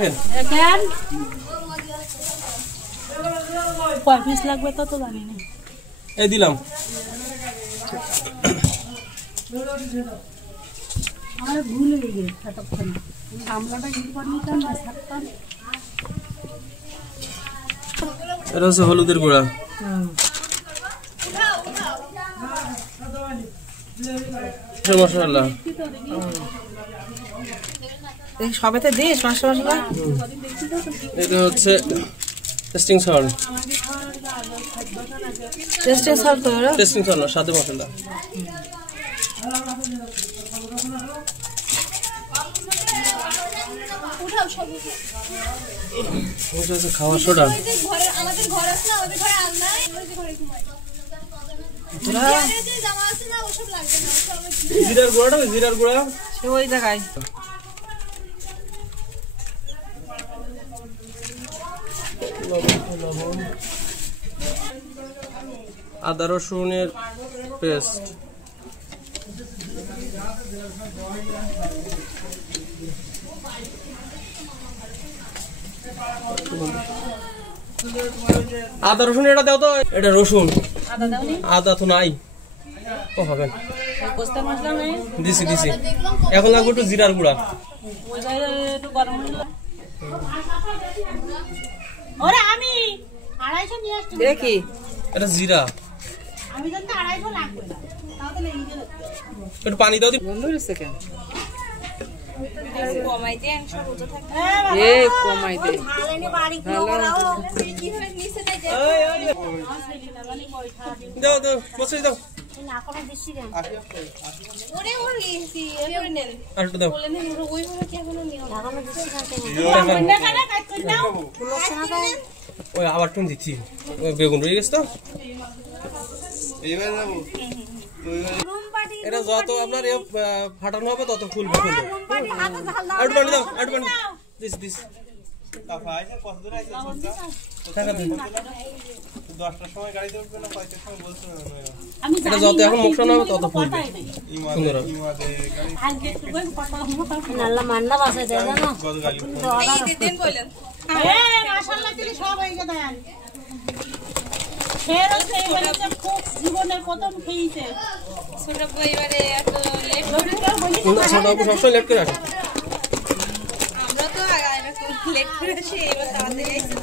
এখন কয় পিস লাগবে তত জানি না। এই দিলাম। আরে ভুলে গেছি এতক্ষণ আমলাটা কিন্তু করতাম না ছাড়তাম। এটা হচ্ছে হলুদের গুঁড়া। মশলা সবেতে দিস মশলা। এটা হচ্ছে টেস্টিং সল্ট। টেস্টিং সল্ট তো টেস্টিং সল্ট না, সাদা মশলা। খাওয়া সোডা। জিরার গুঁড়াটা, জিরার গুঁড়া ওই জায়গায়। আদা রসুনের পেস্ট। আদা রসুন এটা দাও তো। এটা রসুন। আদা তো নাই। ও হবে দিছি দিছি। এখন লাগবে একটু জিরার গুঁড়া। আমি 250 নিয়ে আসছি দেখি। এটা জিরা। আমি জানতে 250 লাগবে না, তাহলে এই যে একটু পানি দাও। বন্ধ হচ্ছে কেন? কমাই দেন, সব উঠে থাকে। কমাই দে। ভালোনি বাড়ি করাও কিভাবে নিচে যাই যায়। দাও দাও, বসে দাও। না কোনো বেশি দেন। ওরে ওরে এসি এবারে নেন। আর একটু দাও। বলে নেন ওই ভাবে কি এখনো নিও। লাগানো বেশি জানতে না। না কাটা কাট করে দাও। ফুলছনা দাও। ওই আবার টুন দিচ্ছি। ওই বেগুন রয়ে গেছে তো। এইবার যাবো। এটা যত আপনার ফাটানো হবে তত ফুলবে। আর একটু পানি দাও, আর একটু পানি দিস দিস। টাকা আছে কত দূর আছে? টাকা দিন। 10টার সময় গাড়ি উঠবে না, 5টার সময় বলছো না। এটা যত এখন মোকসানো হবে তত ফুলবে। সুন্দর হবে। নাল্লা মান্না বাসে দেয় জানো। এই দেন কইলেন। মাশাআল্লাহ তিনি সব হয়ে গেছেন। ফের হচ্ছে বলেছে খুব জীবনের প্রথম খেয়েছে। ছোট পরিবারে এত লেট করে ছোট আপু সবসময় লেট করে আসে। আমরা তো আগে লেট করে আসি, এবার তাড়াতাড়ি আইছে।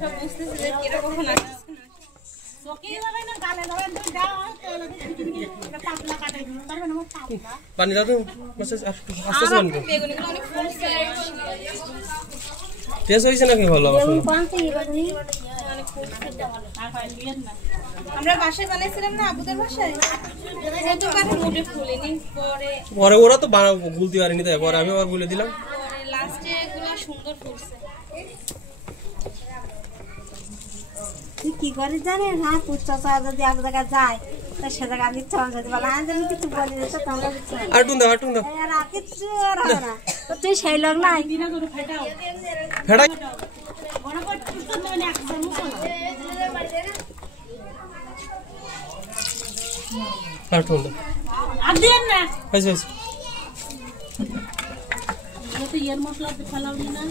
সব বুঝতেছে যে কেটা কখন আসছে। ওকে ভাবে না গালে ধরেন তুই যাও তাহলে এটা পাতলা কাটাই দিন পারবে না পাতলা। পানি দাও তো, বসে আস্তে আস্তে পানি দাও। বেগুনগুলো অনেক ফুলছে। টেস্ট হইছে নাকি ভালো? বেগুন পানতে বেগুনি অনেক ফুলছে ভালো। আর পানি দিয়েন না। আমরা বাসায় বানাইছিলাম না আবুদের বাসায়। প্রথমবার মুড়ে ফুলেনি, পরে ওরা তো গুলতে পারেনি, তাই পরে আমি আবার গুলে দিলাম। পরে লাস্টে এগুলো সুন্দর ফুলছে। কি করে জানেন? হ্যাঁ পুষ্টা যদি এক জায়গায় যায় তা সে জায়গায় আমি যদি বলা আমি কিছু বলি না তো তোমরা আর টুন দাও, আর টুন দাও। কিছু হবে না তো তুই সেই লোক নাই ফেটাই আর টুন দাও। আর দিয়েন না হয়েছে হয়েছে। তো ইয়ার মশলা ফেলাও না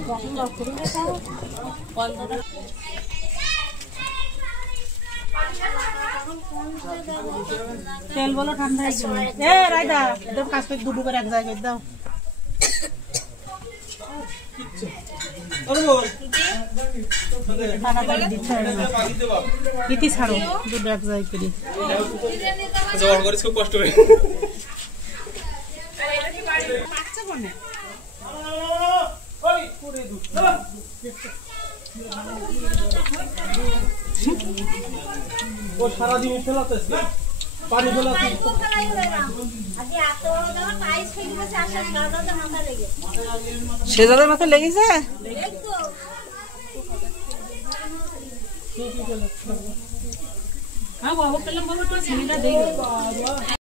তেল বলো ঠান্ডা এ রাইদা একদম কাজ করে দুটো করে এক জায়গায় দাও। ইতি ছাড়ো দুটো এক জায়গায় করি। খুব কষ্ট হয়। ও সারাদিন ফেলাতেছে পানি ফেলাতে। সেজাদের মাথায় লেগেছে। হ্যাঁ বাবা পেলাম বাবা তো ছেলেটা দেখি।